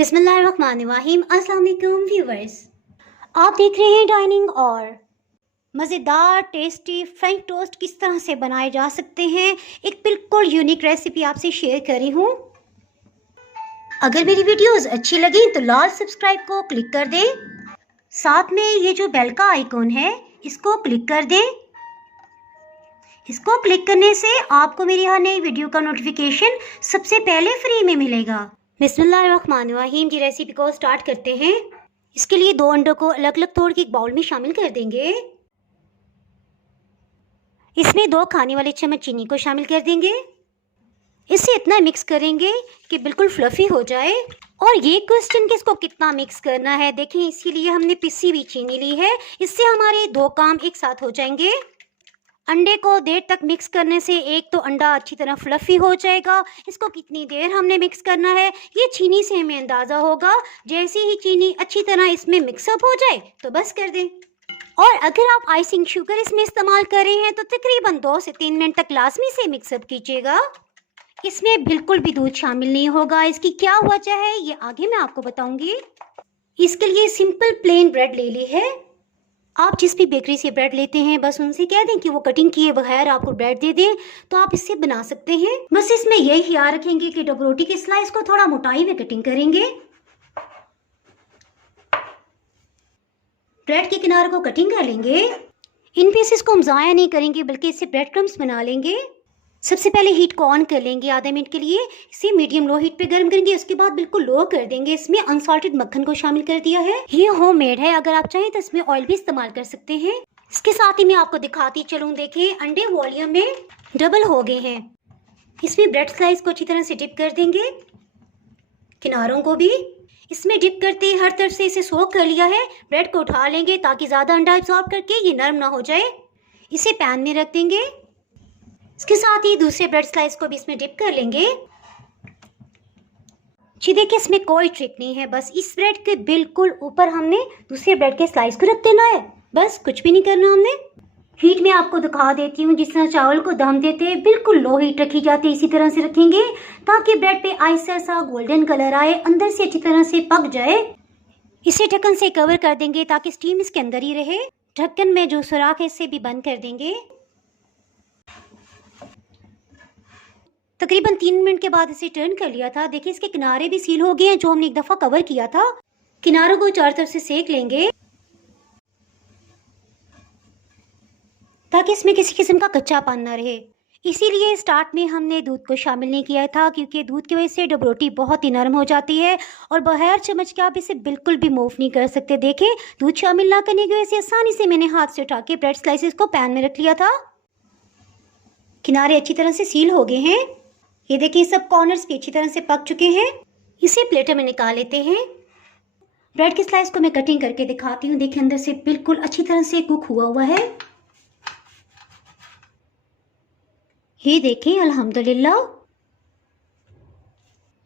बिस्मिल्लाहिर्रहमानिर्रहीम। अस्सलाम वालेकुम व्यूवर्स, आप देख रहे हैं डाइनिंग और मज़ेदार टेस्टी फ्रेंच टोस्ट किस तरह से बनाए जा सकते हैं। एक बिल्कुल यूनिक रेसिपी आपसे शेयर कर रही हूँ। अगर मेरी वीडियोस अच्छी लगी तो लाल सब्सक्राइब को क्लिक कर दें, साथ में ये जो बेल का आइकॉन है इसको क्लिक कर दें। इसको क्लिक करने से आपको मेरी हर नई वीडियो का नोटिफिकेशन सबसे पहले फ्री में मिलेगा। बिस्मिल्लाहिर्रहमानिर्रहीम की रेसिपी को स्टार्ट करते हैं। इसके लिए 2 अंडों को अलग अलग तोड़ के एक बाउल में शामिल कर देंगे। इसमें 2 खाने वाले चम्मच चीनी को शामिल कर देंगे। इसे इतना मिक्स करेंगे कि बिल्कुल फ्लफी हो जाए। और ये क्वेश्चन कि इसको कितना मिक्स करना है, देखें इसके लिए हमने पिसी हुई चीनी ली है। इससे हमारे 2 काम एक साथ हो जाएंगे। अंडे को देर तक मिक्स करने से एक तो अंडा अच्छी तरह फ्लफी हो जाएगा। इसको कितनी देर हमने मिक्स करना है ये चीनी से हमें अंदाज़ा होगा। जैसे ही चीनी अच्छी तरह इसमें मिक्सअप हो जाए तो बस कर दें। और अगर आप आइसिंग शुगर इसमें इस्तेमाल कर रहे हैं तो तकरीबन 2 से 3 मिनट तक लाजमी से मिक्सअप कीजिएगा। इसमें बिल्कुल भी दूध शामिल नहीं होगा। इसकी क्या वजह है ये आगे मैं आपको बताऊंगी। इसके लिए सिंपल प्लेन ब्रेड ले ली है। आप जिस भी बेकरी से ब्रेड लेते हैं बस उनसे कह दें कि वो कटिंग किए बगैर आपको ब्रेड दे दें तो आप इससे बना सकते हैं। बस इसमें यही ख्याल रखेंगे कि डबल रोटी के स्लाइस को थोड़ा मोटाई में कटिंग करेंगे। ब्रेड के किनारे को कटिंग कर लेंगे। इन पीसेस को हम ज़ाया नहीं करेंगे बल्कि इससे ब्रेड क्रम्स बना लेंगे। सबसे पहले हीट को ऑन कर लेंगे आधे मिनट के लिए। इसे मीडियम लो हीट पे गर्म करेंगे। उसके बाद बिल्कुल लो कर देंगे। इसमें अनसॉल्टेड मक्खन को शामिल कर दिया है। ये होममेड है, अगर आप चाहें तो इसमें ऑयल भी इस्तेमाल कर सकते हैं। इसके साथ ही मैं आपको दिखाती चलूँ। देखें अंडे वॉल्यूम में डबल हो गए हैं। इसमें ब्रेड स्लाइस को अच्छी तरह से डिप कर देंगे। किनारों को भी इसमें डिप करते हर तरफ से इसे सोक कर लिया है। ब्रेड को उठा लेंगे ताकि ज़्यादा अंडा एब्सॉर्ब करके ये नरम ना हो जाए। इसे पैन में रख देंगे। इसके साथ ही दूसरे ब्रेड स्लाइस को भी इसमें डिप कर लेंगे। जी देखिए इसमें कोई ट्रिक नहीं है, बस इस ब्रेड के बिल्कुल ऊपर हमने दूसरे ब्रेड के स्लाइस को रख देना है। बस कुछ भी नहीं करना हमने। हीट में आपको दिखा देती हूँ। जिस तरह चावल को दम देते हैं बिल्कुल लो हीट रखी जाती है, इसी तरह से रखेंगे ताकि ब्रेड पे आहिस्ता सा गोल्डन कलर आए, अंदर से अच्छी तरह से पक जाए। इसे ढक्कन से कवर कर देंगे ताकि स्टीम इसके अंदर ही रहे। ढक्कन में जो सुराख है इसे भी बंद कर देंगे। तकरीबन 3 मिनट के बाद इसे टर्न कर लिया था। देखिए इसके किनारे भी सील हो गए हैं जो हमने एक दफ़ा कवर किया था। किनारों को चारों तरफ से सेक लेंगे ताकि इसमें किसी किस्म का कच्चापन ना रहे। इसीलिए स्टार्ट में हमने दूध को शामिल नहीं किया था क्योंकि दूध की वजह से डब रोटी बहुत ही नरम हो जाती है और बगैर चम्मच के आप इसे बिल्कुल भी मूव नहीं कर सकते। देखें दूध शामिल ना करने की वजह से आसानी से मैंने हाथ से उठा के ब्रेड स्लाइसेस को पैन में रख लिया था। किनारे अच्छी तरह से सील हो गए हैं। ये देखिए सब कॉर्नर्स भी अच्छी तरह से पक चुके हैं। इसे प्लेटर में निकाल लेते हैं। ब्रेड के स्लाइस को मैं कटिंग करके दिखाती हूँ। देखिए अंदर से बिल्कुल अच्छी तरह से कुक हुआ है। ये देखें अल्हम्दुलिल्लाह।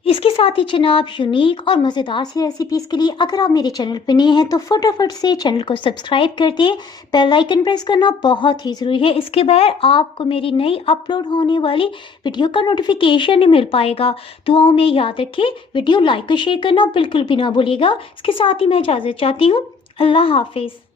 इसके साथ ही जनाब यूनिक और मज़ेदार सी रेसिपीज़ के लिए अगर आप मेरे चैनल पर नए हैं तो फटाफट से चैनल को सब्सक्राइब कर दें। बेल आइकन प्रेस करना बहुत ही ज़रूरी है। इसके बगैर आपको मेरी नई अपलोड होने वाली वीडियो का नोटिफिकेशन नहीं मिल पाएगा। दुआओं में याद रखें, वीडियो लाइक और शेयर करना बिल्कुल भी ना भूलिएगा। इसके साथ ही मैं इजाज़त चाहती हूँ। अल्लाह हाफिज़।